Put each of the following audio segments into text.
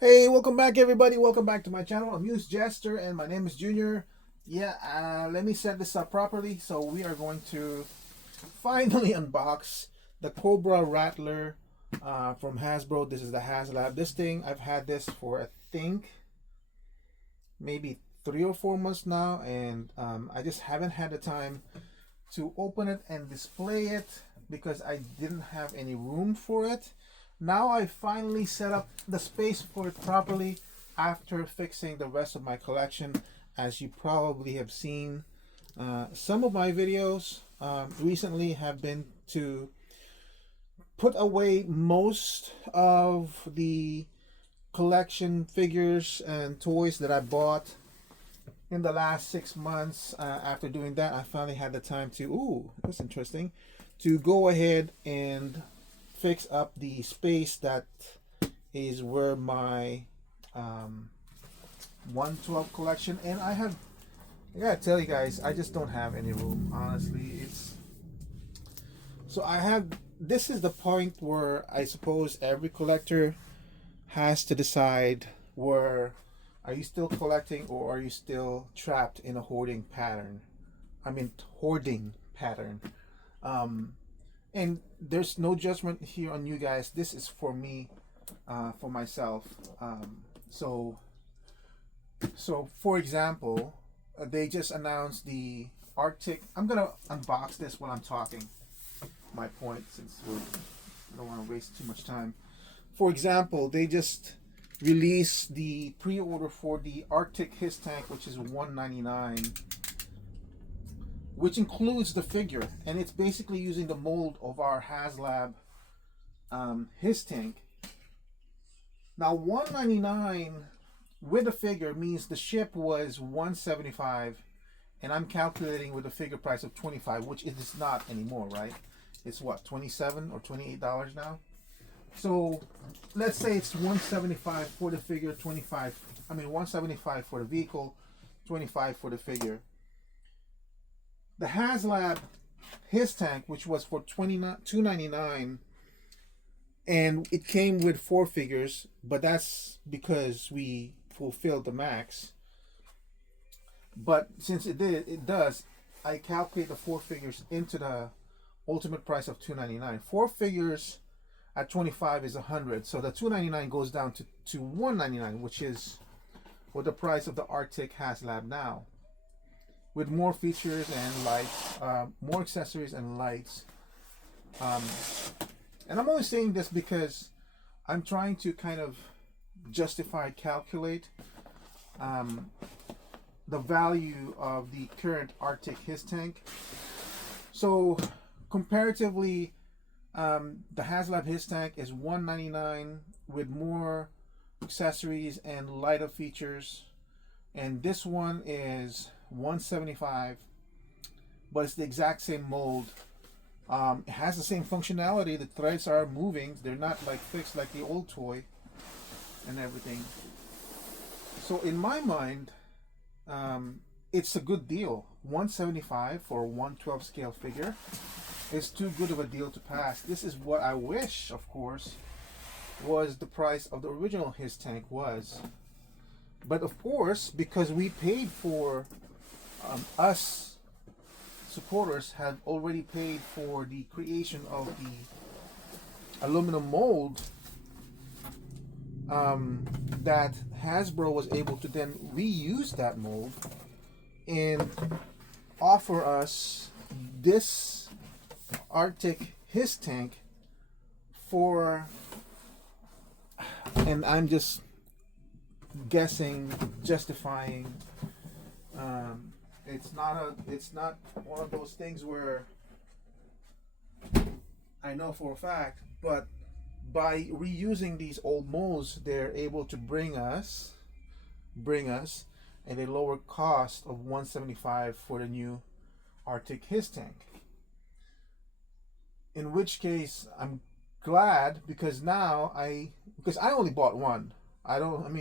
Hey, welcome back, everybody. Welcome back to my channel, AmusedJester, and my name is Junior. Yeah, let me set this up properly. So we are going to finally unbox the Cobra Rattler from Hasbro. This is the Haslab. This thing, I've had this for, I think, maybe 3 or 4 months now, and I just haven't had the time to open it and display it because I didn't have any room for it. Now I finally set up the space for it properly after fixing the rest of my collection. As you probably have seen, some of my videos recently have been to put away most of the collection figures and toys that I bought in the last 6 months. After doing that, I finally had the time to, ooh, that's interesting, to go ahead and fix up the space that is where my 112 collection, and I gotta tell you guys, I just don't have any room, honestly. It's so I have, this is the point where I suppose every collector has to decide, where are you still collecting or are you still trapped in a hoarding pattern? I mean, hoarding pattern. Um, and there's no judgment here on you guys. This is for me, for myself. So, for example, they just announced the Arctic. I'm gonna unbox this while I'm talking my point, since I don't want to waste too much time. For example, they just released the pre-order for the Arctic His Tank, which is $199, which includes the figure, and it's basically using the mold of our Haslab His Tank. Now, $199 with the figure means the ship was $175, and I'm calculating with a figure price of $25, which it is not anymore, right? It's what, $27 or $28 now? So let's say it's $175 for the figure, 25. I mean, $175 for the vehicle, 25 for the figure. The Haslab His Tank, which was for $299, and it came with 4 figures, but that's because we fulfilled the max. But since it does, I calculate the 4 figures into the ultimate price of $299. 4 figures at 25 is 100, so the $299 goes down to $199, which is what the price of the Arctic Haslab now, with more features and lights, more accessories and lights. And I'm only saying this because I'm trying to kind of calculate the value of the current Arctic His Tank. So comparatively, the Haslab His Tank is $199 with more accessories and lighter features, and this one is $175, but it's the exact same mold. It has the same functionality. The threads are moving; they're not like fixed like the old toy and everything. So in my mind, it's a good deal. $175 for a 112 scale figure is too good of a deal to pass. This is what I wish, of course, was the price of the original His Tank was. But of course, because we paid for, us supporters have already paid for the creation of the aluminum mold, that Hasbro was able to then reuse that mold and offer us this Arctic His Tank for, and I'm just guessing, justifying, it's not one of those things where I know for a fact, but by reusing these old molds, they're able to bring us at a lower cost of $175 for the new Arctic His Tank. In which case, I'm glad, because now because I only bought one. I don't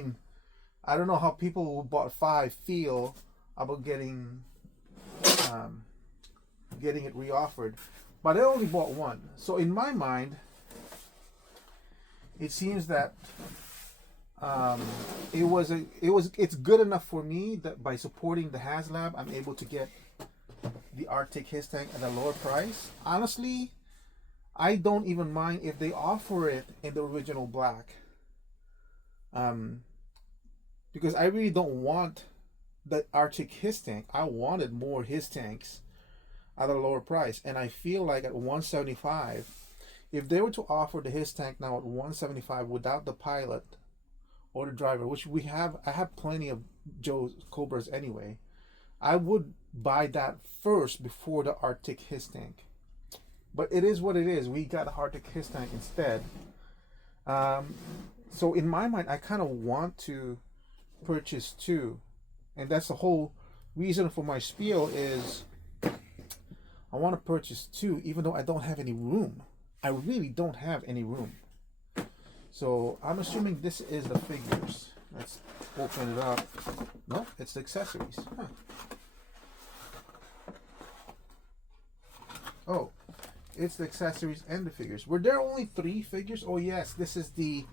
know how people who bought 5 feel about getting it reoffered, but I only bought one. So in my mind, it seems that um, it's good enough for me that by supporting the Haslab, I'm able to get the Arctic his tank at a lower price. Honestly, I don't even mind if they offer it in the original black, because I really don't want the Arctic his tank. I wanted more his tanks at a lower price, and I feel like at 175, if they were to offer the his tank now at 175 without the pilot or the driver, which I have plenty of Joe's Cobras anyway, I would buy that first before the Arctic his tank. But it is what it is. We got the Arctic his tank instead. So in my mind, I kind of want to purchase two, and that's the whole reason for my spiel is I want to purchase two, even though I don't have any room. I really don't have any room. So I'm assuming this is the figures. Let's open it up. No, it's the accessories. Huh. Oh, it's the accessories and the figures. Were there only 3 figures? Oh yes, this is the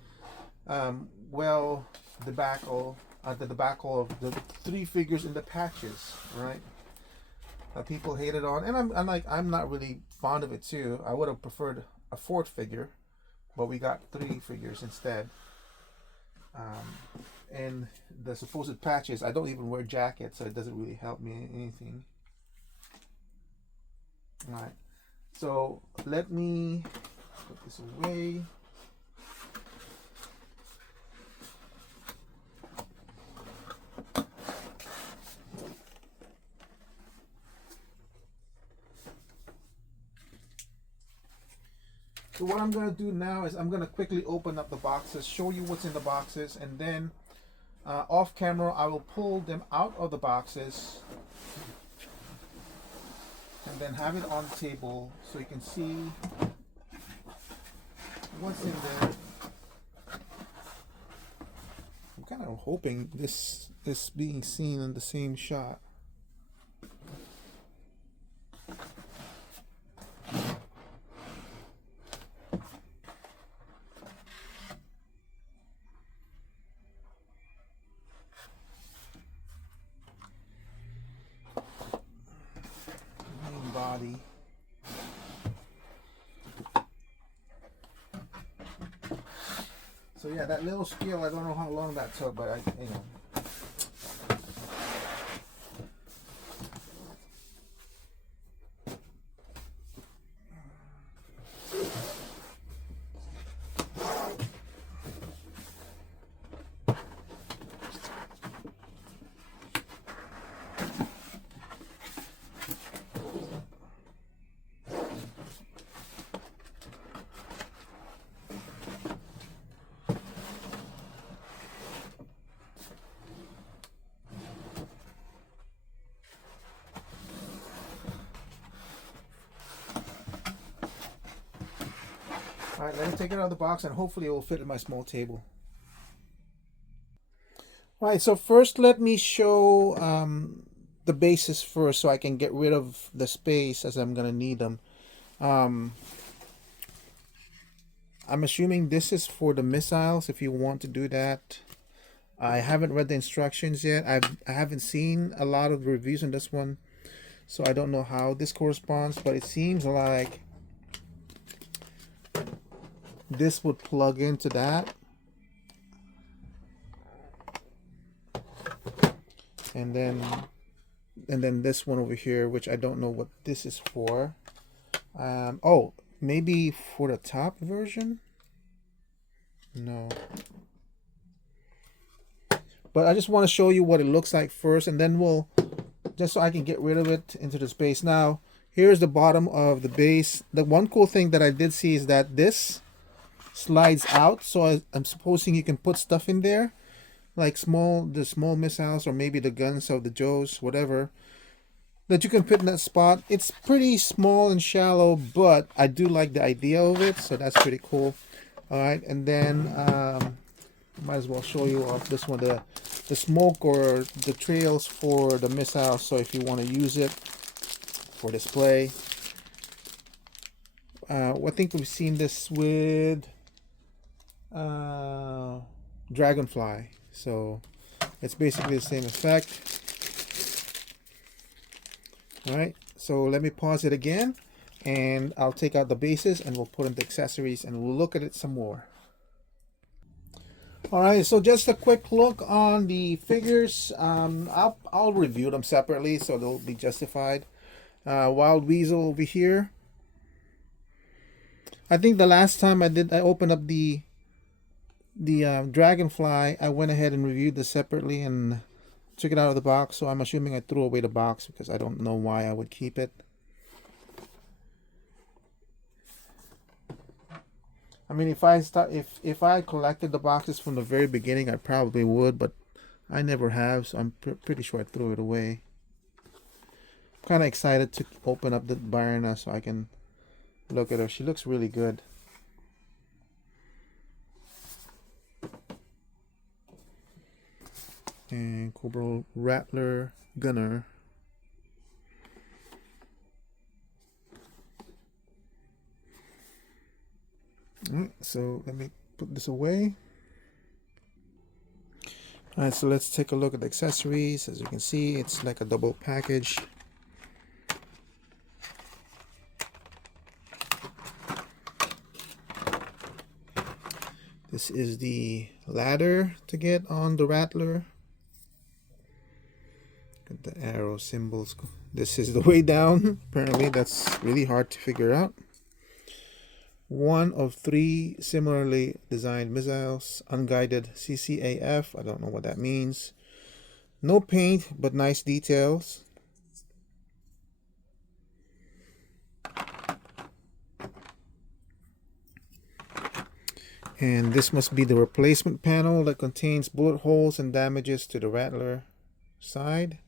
debacle of the 3 figures in the patches, right? People hated on, and I'm not really fond of it too. I would have preferred a 4th figure, but we got 3 figures instead. And the supposed patches, I don't even wear jackets, so it doesn't really help me anything. All right, so let me put this away. So what I'm going to do now is I'm going to quickly open up the boxes, show you what's in the boxes, and then off camera I will pull them out of the boxes and then have it on the table so you can see what's in there. I'm kind of hoping this is being seen in the same shot. Body. So yeah, that little spiel, I don't know how long that took, but you know. All right, let me take it out of the box and hopefully it will fit in my small table. All right, so first let me show the bases first so I can get rid of the space as I'm going to need them. I'm assuming this is for the missiles if you want to do that. I haven't read the instructions yet. I haven't seen a lot of reviews on this one, so I don't know how this corresponds, but it seems like this would plug into that, and then this one over here, which I don't know what this is for. Oh, maybe for the top version? No. But I just want to show you what it looks like first, and then we'll, just so I can get rid of it into the space. Now, here's the bottom of the base. The one cool thing that I did see is that this slides out, so I'm supposing you can put stuff in there, like the small missiles or maybe the guns of the Joes, whatever, that you can put in that spot. It's pretty small and shallow, but I do like the idea of it, so that's pretty cool. All right, and then might as well show you off this one, the smoke or the trails for the missiles, so if you want to use it for display. I think we've seen this with Dragonfly. So it's basically the same effect. All right, so let me pause it again, and I'll take out the bases and we'll put in the accessories and we'll look at it some more. All right, so just a quick look on the figures. I'll review them separately so they'll be justified. Wild Weasel over here. I think the last time I opened up the Dragonfly, I went ahead and reviewed this separately and took it out of the box. So I'm assuming I threw away the box because I don't know why I would keep it. I mean, if I collected the boxes from the very beginning, I probably would, but I never have, so I'm pretty sure I threw it away. I'm kind of excited to open up the Byrna so I can look at her. She looks really good. And Cobra Rattler Gunner. Alright, so let me put this away. Alright, so let's take a look at the accessories. As you can see, it's like a double package. This is the ladder to get on the Rattler. Got the arrow symbols. This is the way down. Apparently that's really hard to figure out. One of 3 similarly designed missiles, unguided CCAF. I don't know what that means. No paint, but nice details. And this must be the replacement panel that contains bullet holes and damages to the Rattler side.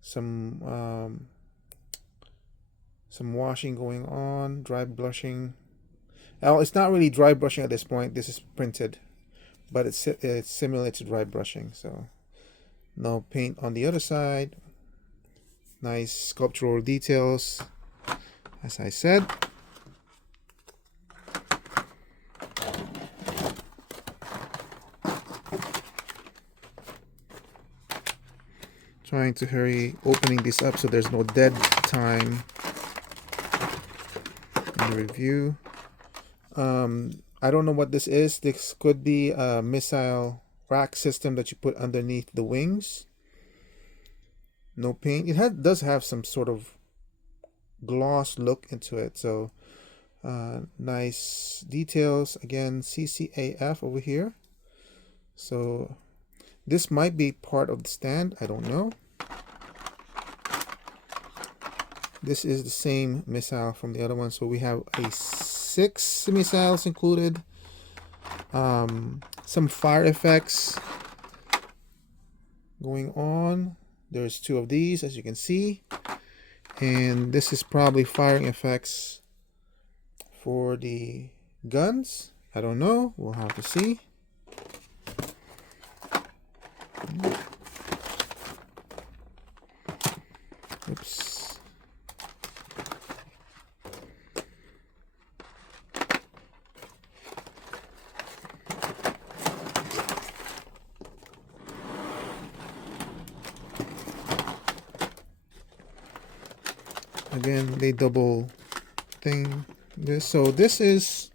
Some washing going on, dry brushing. Oh, it's not really dry brushing at this point. This is printed, but it simulates dry brushing. So no paint on the other side. Nice sculptural details, as I said. Trying to hurry opening this up so there's no dead time in the review. I don't know what this is. This could be a missile rack system that you put underneath the wings. No paint. It does have some sort of gloss look into it. So nice details. Again, CCAF over here. So this might be part of the stand. I don't know. This is the same missile from the other one. So we have 6 missiles included. Some fire effects going on. There's 2 of these, as you can see. And this is probably firing effects for the guns. I don't know. We'll have to see. Oops. Again, they double thing this. So this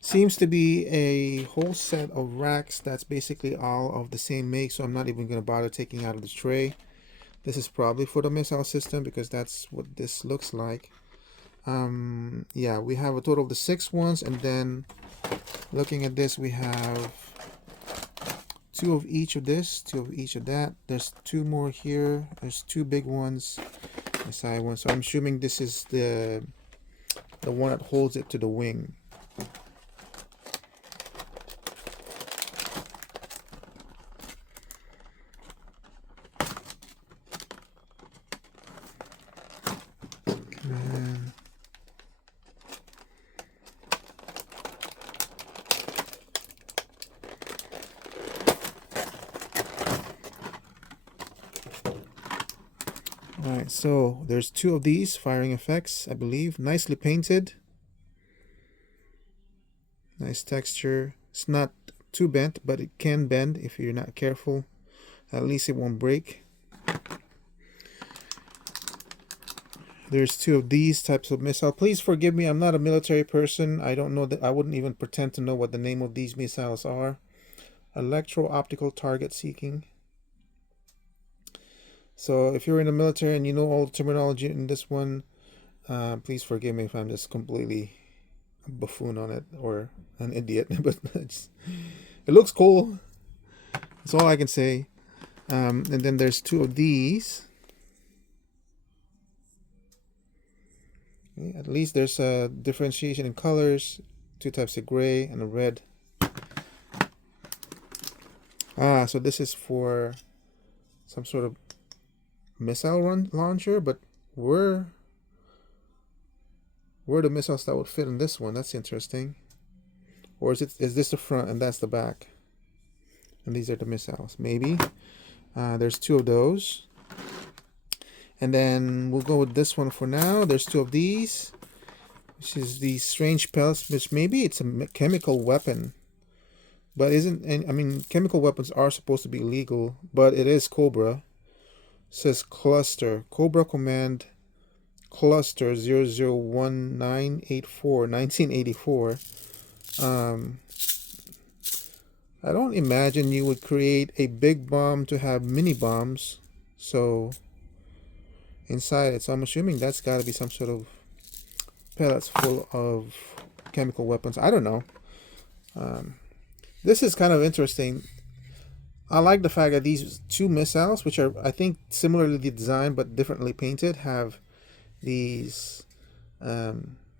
seems to be a whole set of racks that's basically all of the same make, so I'm not even going to bother taking out of the tray. This is probably for the missile system because that's what this looks like. Yeah, we have a total of the 6 ones, and then looking at this, we have 2 of each of this, 2 of each of that. There's 2 more here. There's 2 big ones, the side one. So I'm assuming this is the one that holds it to the wing. Alright, so there's 2 of these firing effects, I believe. Nicely painted. Nice texture. It's not too bent, but it can bend if you're not careful. At least it won't break. There's 2 of these types of missile. Please forgive me, I'm not a military person. I don't know that. I wouldn't even pretend to know what the name of these missiles are. Electro-optical target seeking. So if you're in the military and you know all the terminology in this one, please forgive me if I'm just completely a buffoon on it or an idiot. But it looks cool. That's all I can say. And then there's 2 of these. Okay, at least there's a differentiation in colors. 2 types of gray and a red. So this is for some sort of missile launcher, but where are the missiles that would fit in this one? That's interesting. Or is this the front and that's the back? And these are the missiles. Maybe. There's 2 of those. And then we'll go with this one for now. There's 2 of these, which is these strange pellets, which maybe it's a chemical weapon. But I mean, chemical weapons are supposed to be illegal, but it is Cobra. It says cluster. Cobra Command Cluster 001984, 1984. I don't imagine you would create a big bomb to have mini bombs. So inside it, so I'm assuming that's got to be some sort of pellets full of chemical weapons. I don't know. This is kind of interesting. I like the fact that these 2 missiles, which are I think similarly designed but differently painted, have these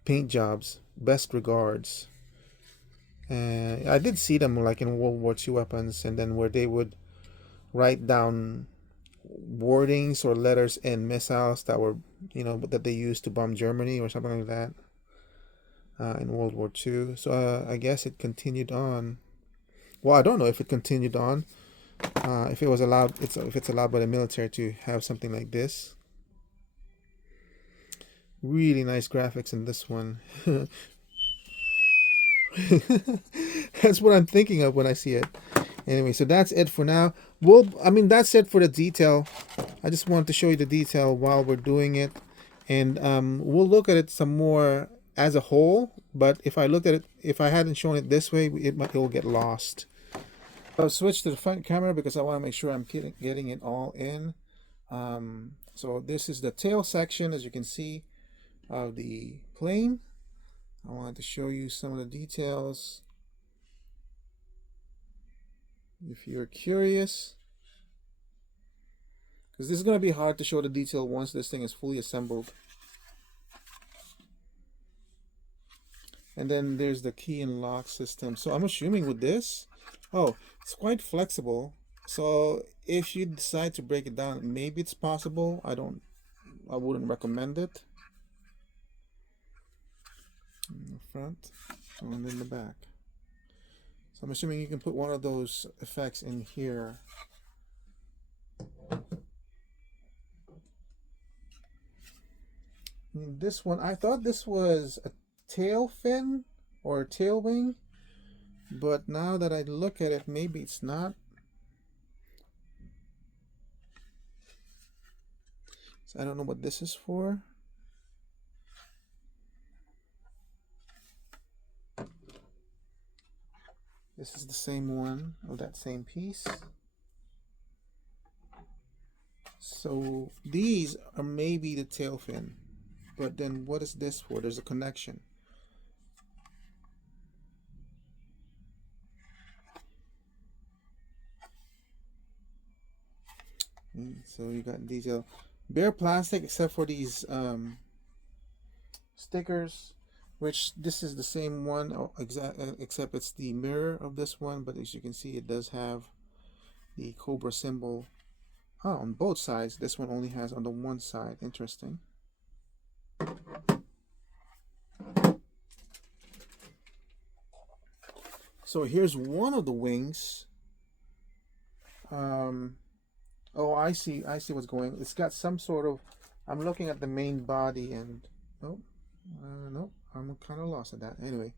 paint jobs. Best regards. And I did see them like in World War II weapons, and then where they would write down wordings or letters in missiles that were, that they used to bomb Germany or something like that in World War II. So I guess it continued on. Well, I don't know if it continued on. If it was allowed, if it's allowed by the military to have something like this. Really nice graphics in this one. That's what I'm thinking of when I see it. Anyway, so that's it for now. That's it for the detail. I just wanted to show you the detail while we're doing it. And we'll look at it some more as a whole. But if I looked at it, if I hadn't shown it this way, it will get lost. I'll switch to the front camera because I want to make sure I'm getting it all in. So this is the tail section, as you can see, of the plane. I wanted to show you some of the details if you're curious, because this is going to be hard to show the detail once this thing is fully assembled. And then there's the key and lock system. So I'm assuming with this, it's quite flexible. So if you decide to break it down, maybe it's possible. I wouldn't recommend it. In the front and in the back. So I'm assuming you can put one of those effects in here. This one, I thought this was a tail fin or a tail wing, but now that I look at it, maybe it's not. So I don't know what this is for. This is the same one of that same piece. So these are maybe the tail fin. But then what is this for? There's a connection. So you got detail. Bare plastic except for these stickers, which this is the same one except it's the mirror of this one, but as you can see it does have the Cobra symbol on both sides. This one only has on the one side. Interesting. So here's one of the wings. Oh, I see what's going. It's got some sort of, I'm looking at the main body and no, I'm kind of lost at that. Anyway,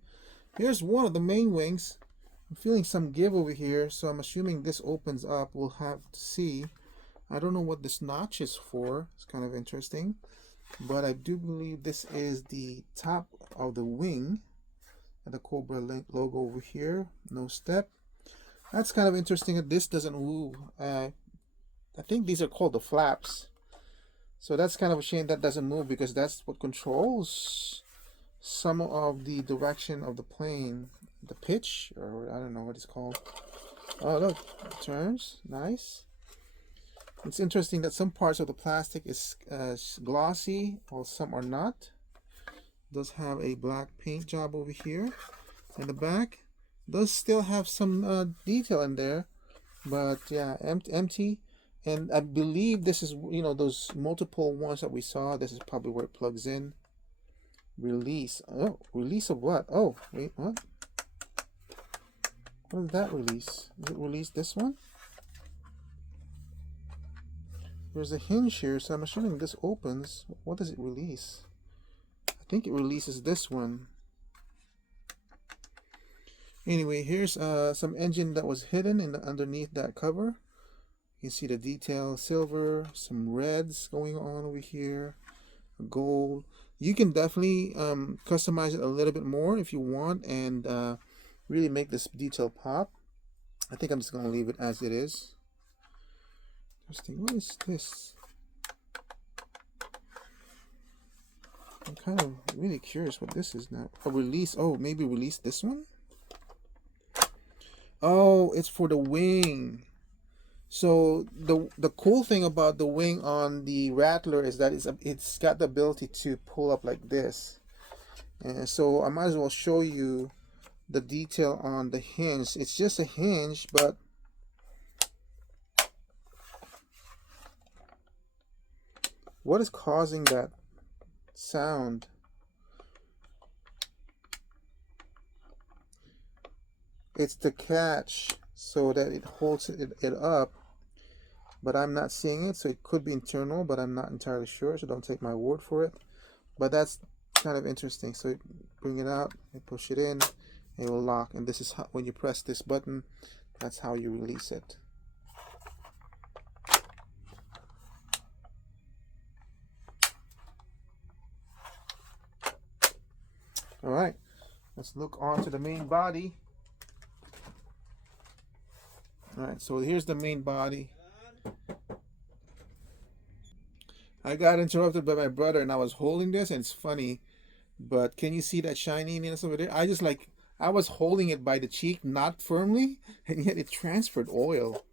here's one of the main wings. I'm feeling some give over here, so I'm assuming this opens up. We'll have to see. I don't know what this notch is for. It's kind of interesting. But I do believe this is the top of the wing. And the Cobra logo over here. No step. That's kind of interesting that this doesn't move. I think these are called the flaps. So that's kind of a shame that doesn't move, because that's what controls some of the direction of the plane. The pitch, or I don't know what it's called. Oh, look, it turns. Nice. It's interesting that some parts of the plastic is glossy, while some are not. It does have a black paint job over here. And the back does still have some detail in there, but yeah, empty. And I believe this is, you know, those multiple ones that we saw. This is probably where it plugs in. Release. Oh, release of what? Oh, wait, what? What is that release? Does it release this one? There's a hinge here, so I'm assuming this opens. What does it release? I think it releases this one. Anyway, here's some engine that was hidden underneath that cover. You can see the detail, silver, some reds going on over here, gold. You can definitely customize it a little bit more if you want, and really make this detail pop. I think I'm just going to leave it as it is. Interesting. What is this? I'm kind of really curious what this is now. A release. Oh, maybe release this one? Oh, it's for the wing. So the cool thing about the wing on the Rattler is that it's got the ability to pull up like this. And so I might as well show you the detail on the hinge. It's just a hinge, but what is causing that sound? It's the catch, so that it holds it up, but I'm not seeing it, so it could be internal, but I'm not entirely sure, so don't take my word for it. But that's kind of interesting. So you bring it out and push it in, it will lock, and this is how, when you press this button, that's how you release it. All right, let's look onto the main body. All right, so here's the main body. I got interrupted by my brother, and I was holding this, and it's funny, but can you see that shininess over there? I was holding it by the cheek, not firmly, and yet it transferred oil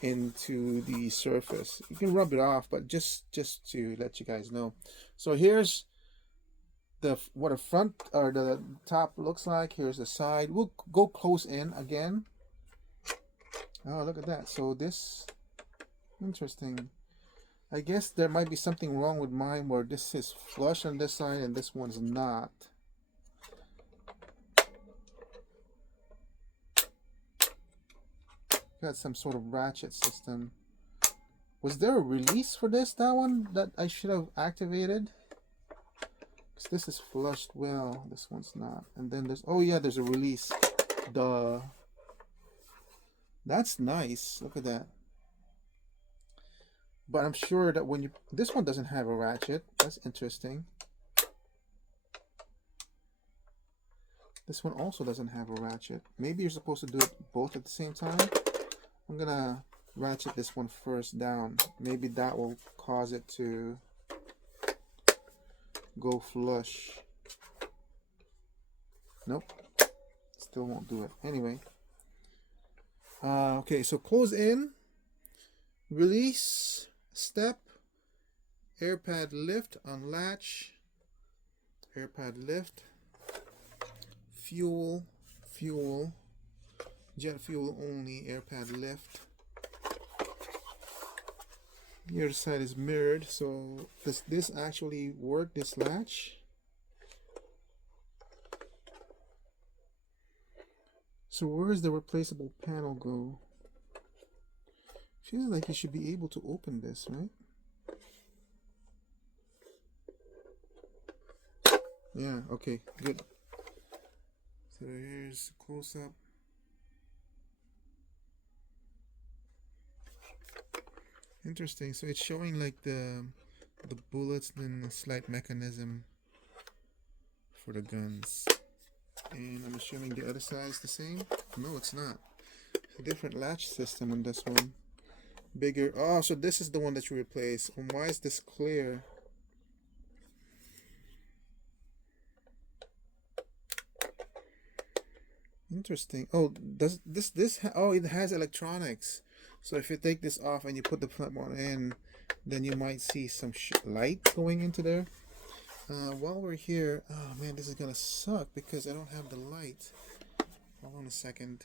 into the surface. You can rub it off, but just to let you guys know. So here's what a front or the top looks like. Here's the side. We'll go close in again. Oh, look at that. So this, interesting. I guess there might be something wrong with mine where this is flush on this side and this one's not. Got some sort of ratchet system. Was there a release for that one that I should have activated? Because this is flushed well, this one's not. And then there's, oh yeah, there's a release. Duh. That's nice. Look at that. But I'm sure that when you, this one doesn't have a ratchet. That's interesting. This one also doesn't have a ratchet. Maybe you're supposed to do it both at the same time. I'm gonna ratchet this one first down. Maybe that will cause it to go flush. Nope. Still won't do it. Anyway. Okay, so close in. Release. Step. Air pad lift. Unlatch. Air pad lift. Fuel. Fuel. Jet fuel only. Air pad lift. The other side is mirrored, so does this actually work, this latch? So where does the replaceable panel go? Feels like you should be able to open this, right? Yeah, okay, good. So here's close up. Interesting. So it's showing like the bullets and the slight mechanism for the guns. And I'm assuming the other side is the same. No, it's not. A different latch system on this one. Bigger. Oh, so this is the one that you replace. Why is this clear? Interesting. Oh, does this oh, it has electronics. So if you take this off and you put the front one in, then you might see some light going into there. While we're here, oh man, this is gonna suck because I don't have the light. Hold on a second.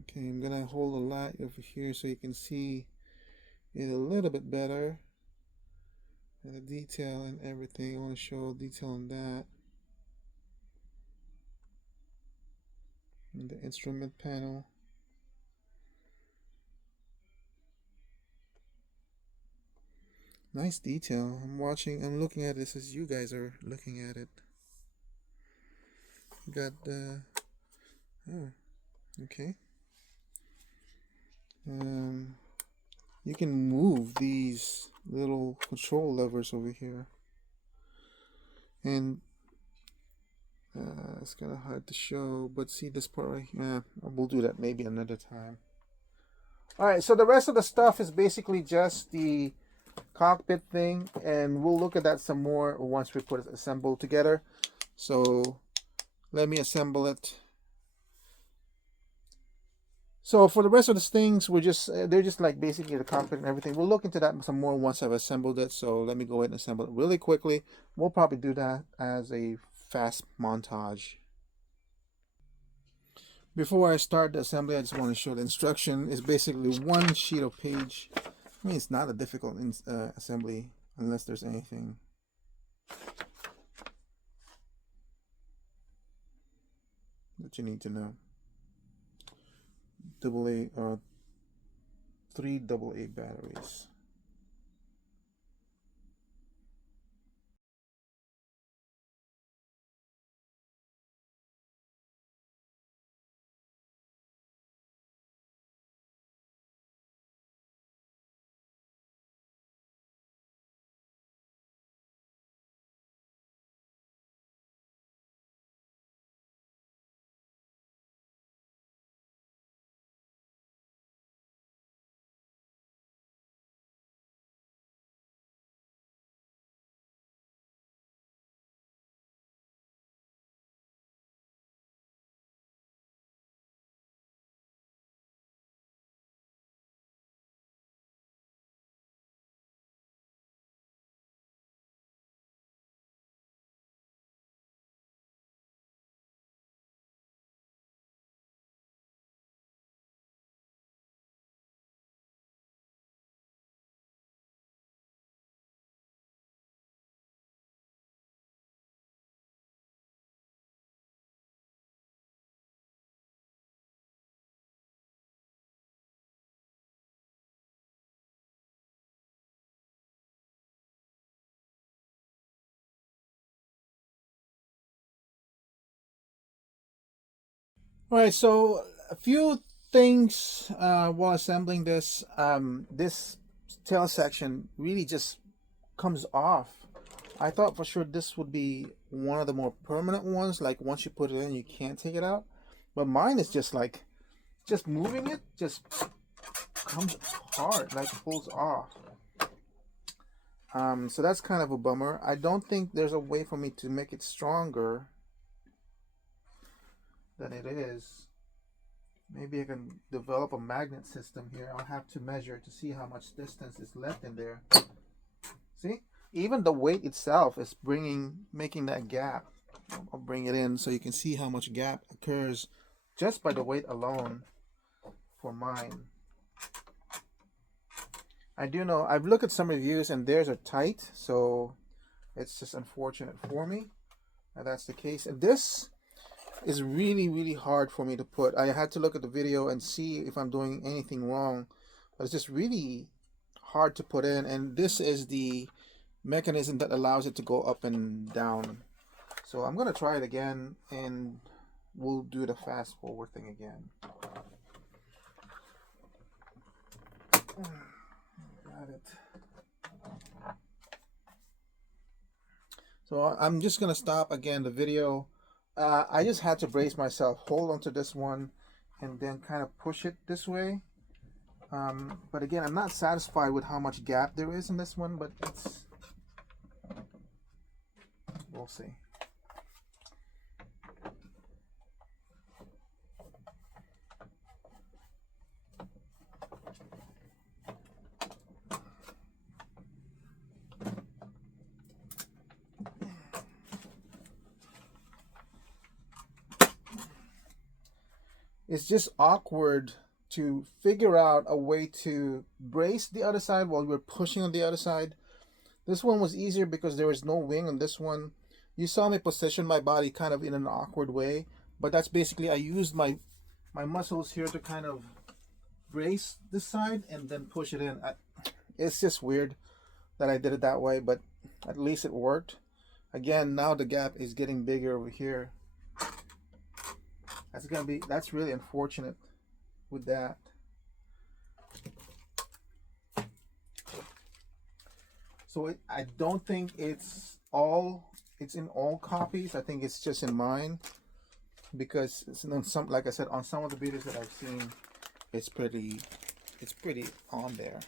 Okay, I'm gonna hold the light over here so you can see it a little bit better. And the detail and everything. I want to show detail on that. And the instrument panel. Nice detail. I'm looking at this as you guys are looking at it. Got the oh, okay. You can move these little control levers over here, and it's kind of hard to show, but see this part right here. We'll do that maybe another time. All right, so the rest of the stuff is basically just the cockpit thing, and we'll look at that some more once we put it assembled together. So let me assemble it. So for the rest of the things, they're just like basically the cockpit and everything. We'll look into that some more once I've assembled it. So let me go ahead and assemble it really quickly. We'll probably do that as a fast montage. Before I start the assembly, I just want to show the instruction. It's basically one sheet of page. I mean, it's not a difficult assembly unless there's anything. That you need to know. Three AA batteries. All right, so a few things while assembling this. This tail section really just comes off. I thought for sure this would be one of the more permanent ones, like once you put it in, you can't take it out. But mine is just like, just moving it just comes apart, like pulls off. So that's kind of a bummer. I don't think there's a way for me to make it stronger than it is. Maybe I can develop a magnet system here. I'll have to measure to see how much distance is left in there. See? Even the weight itself is making that gap. I'll bring it in so you can see how much gap occurs just by the weight alone for mine. I do know, I've looked at some reviews and theirs are tight, so it's just unfortunate for me that that's the case. And this is really, really hard for me to put. I had to look at the video and see if I'm doing anything wrong, but it's just really hard to put in. And this is the mechanism that allows it to go up and down. So I'm gonna try it again, and we'll do the fast forward thing again. Got it. So I'm just gonna stop again the video. I just had to brace myself, hold onto this one, and then kind of push it this way. But again, I'm not satisfied with how much gap there is in this one, but we'll see. It's just awkward to figure out a way to brace the other side while we're pushing on the other side. This one was easier because there was no wing on this one. You saw me position my body kind of in an awkward way, but that's basically, I used my muscles here to kind of brace this side and then push it in. It's just weird that I did it that way, but at least it worked. Again, now the gap is getting bigger over here. That's really unfortunate with that. So I don't think it's in all copies. I think it's just in mine, because it's on some, like I said, on some of the videos that I've seen, it's pretty on there.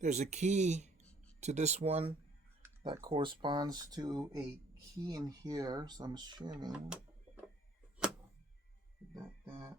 There's a key to this one that corresponds to a key in here, so I'm assuming that